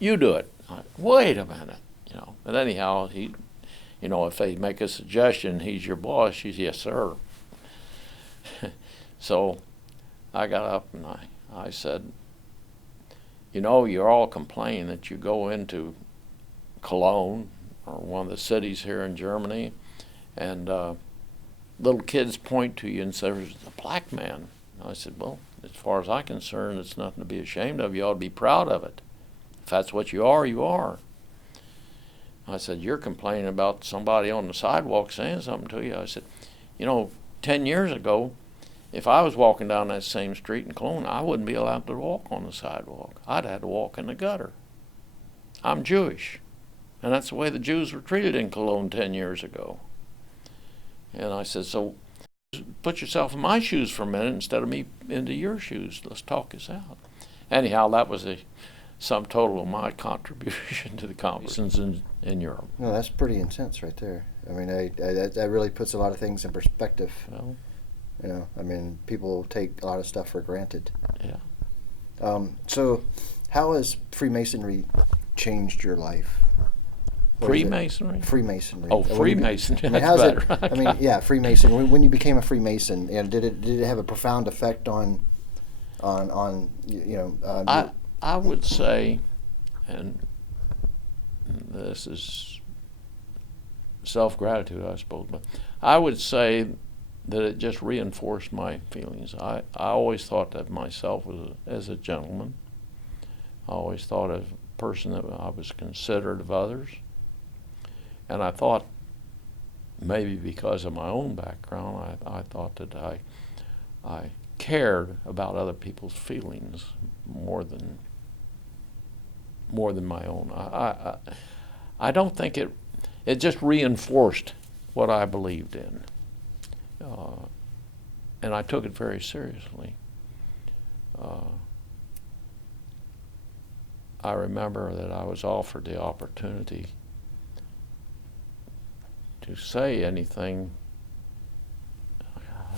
you do it. Wait a minute, But anyhow, if they make a suggestion, he's your boss. He's yes, sir. So I got up and I said, you're all complaining that you go into Cologne or one of the cities here in Germany, and little kids point to you and say, "There's a black man." And I said, "Well, as far as I'm concerned, it's nothing to be ashamed of. You ought to be proud of it. If that's what you are, you are." I said, "You're complaining about somebody on the sidewalk saying something to you." I said, 10 years ago, if I was walking down that same street in Cologne, I wouldn't be allowed to walk on the sidewalk. I'd have to walk in the gutter. I'm Jewish, and that's the way the Jews were treated in Cologne 10 years ago. And I said, so put yourself in my shoes for a minute instead of me into your shoes. Let's talk this out. Anyhow, that was the sum total of my contribution to the conversations in Europe. No, that's pretty intense right there. I mean, that really puts a lot of things in perspective. Well, people take a lot of stuff for granted. Yeah. So how has Freemasonry changed your life? Freemasonry? Freemasonry. Oh, Freemasonry. That's better. Freemason. When you became a Freemason, did it have a profound effect on I would say, and this is self-gratitude, I suppose, but I would say that it just reinforced my feelings. I always thought of myself as a gentleman. I always thought of a person that I was considerate of others. And I thought, maybe because of my own background, I thought that I cared about other people's feelings more than my own. I don't think it just reinforced what I believed in, and I took it very seriously. I remember that I was offered the opportunity to say anything,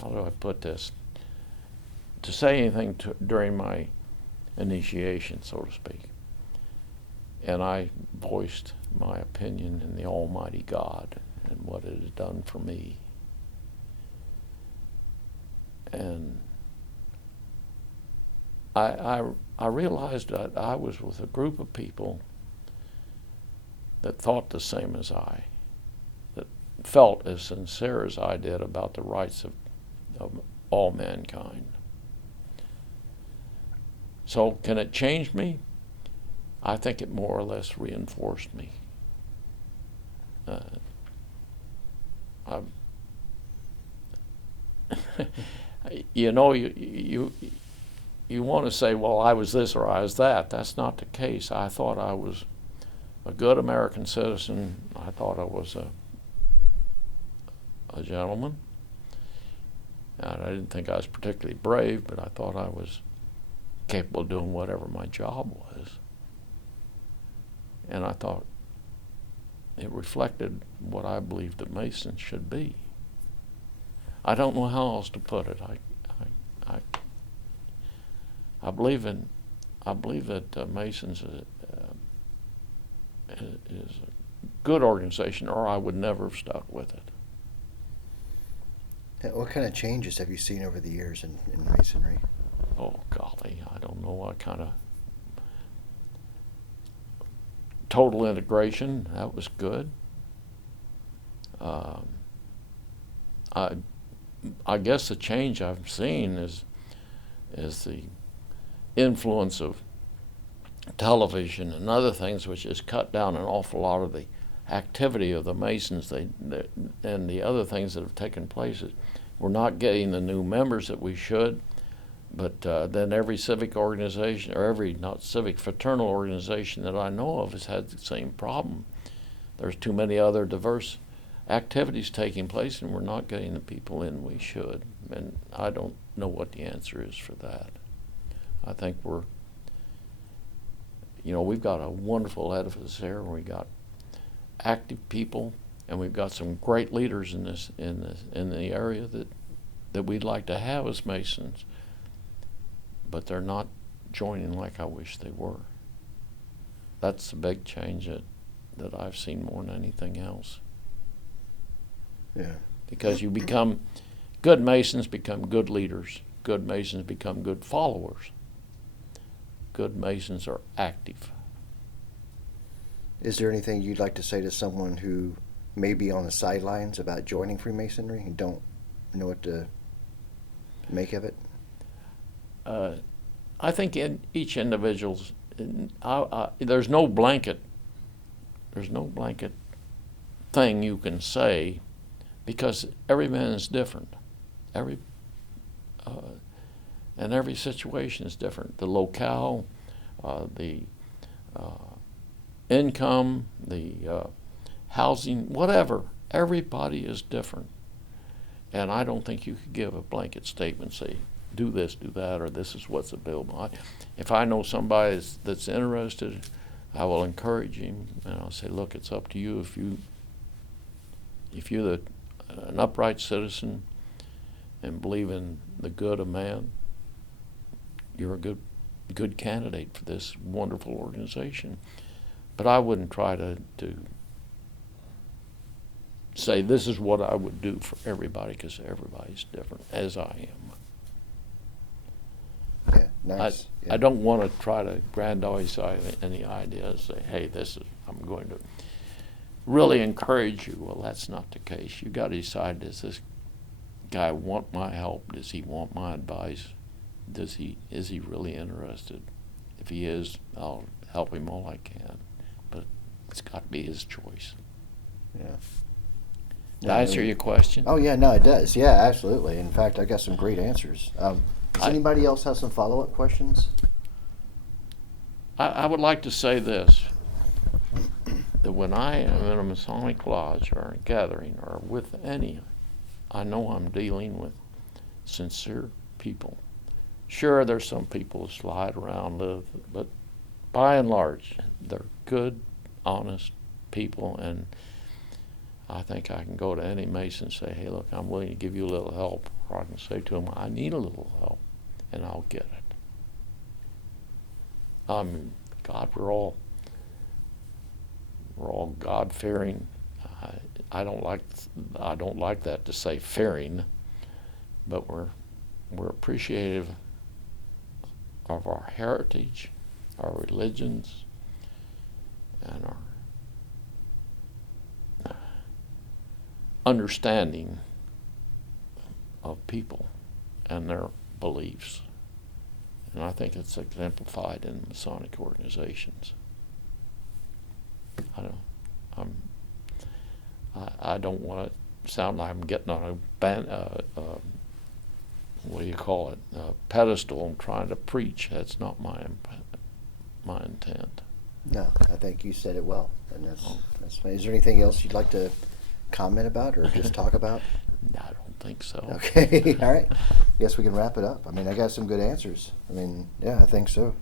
how do I put this, to say anything during my initiation, so to speak. And I voiced my opinion in the Almighty God and what it had done for me. And I realized that I was with a group of people that thought the same as I, that felt as sincere as I did about the rights of all mankind. So can it change me? I think it more or less reinforced me. You want to say, well, I was this or I was that. That's not the case. I thought I was a good American citizen. I thought I was a gentleman. And I didn't think I was particularly brave, but I thought I was capable of doing whatever my job was. And I thought it reflected what I believed that Masons should be. I don't know how else to put it. I believe that Masons is a good organization, or I would never have stuck with it. What kind of changes have you seen over the years in Masonry? Oh, golly, I don't know what kind of total integration. That was good. I guess the change I've seen is the influence of television and other things, which has cut down an awful lot of the activity of the Masons. And the other things that have taken place is we're not getting the new members that we should. But then every civic organization, or every, not civic, fraternal organization that I know of has had the same problem. There's too many other diverse activities taking place, and we're not getting the people in we should. And I don't know what the answer is for that. I think we've got a wonderful edifice here, and we've got active people, and we've got some great leaders in the area that we'd like to have as Masons. But they're not joining like I wish they were. that's a big change that I've seen more than anything else. Yeah. Because you become, good Masons become good leaders. Good Masons become good followers. Good Masons are active. Is there anything you'd like to say to someone who may be on the sidelines about joining Freemasonry and don't know what to make of it? I think in each individual's, there's no blanket thing you can say, because every man is different. And every situation is different. The locale, the income, the housing, whatever. Everybody is different. And I don't think you could give a blanket statement, say, do this, do that, or this is what's available. If I know somebody that's interested, I will encourage him, and I'll say, look, it's up to you. If you're an upright citizen and believe in the good of man, you're a good candidate for this wonderful organization. But I wouldn't try to say this is what I would do for everybody, because everybody's different, as I am. Yeah, nice. I don't want to try to grandiose any idea and say, hey, I'm going to really encourage you. Well, that's not the case. You've got to decide, does this guy want my help? Does he want my advice? Is he really interested? If he is, I'll help him all I can. But it's got to be his choice. Yeah. Did I answer your question? Oh, yeah, no, it does. Yeah, absolutely. In fact, I got some great answers. Does anybody else have some follow-up questions? I would like to say this, that when I am in a Masonic lodge or a gathering or with any, I know I'm dealing with sincere people. Sure, there's some people who slide around, but by and large, they're good, honest people, and I think I can go to any Mason and say, hey, look, I'm willing to give you a little help. Or I can say to them, I need a little help, and I'll get it. God, we're all God-fearing. I don't like that to say fearing, but we're appreciative of our heritage, our religions, and our understanding of people and their beliefs. And I think it's exemplified in Masonic organizations. I don't want to sound like I'm getting on a pedestal and trying to preach. That's not my intent. No, I think you said it well, and that's fine. Is there anything else you'd like to comment about or just talk about? No, I don't think so. Okay, all right. Guess we can wrap it up. I mean, I got some good answers. I mean, yeah, I think so.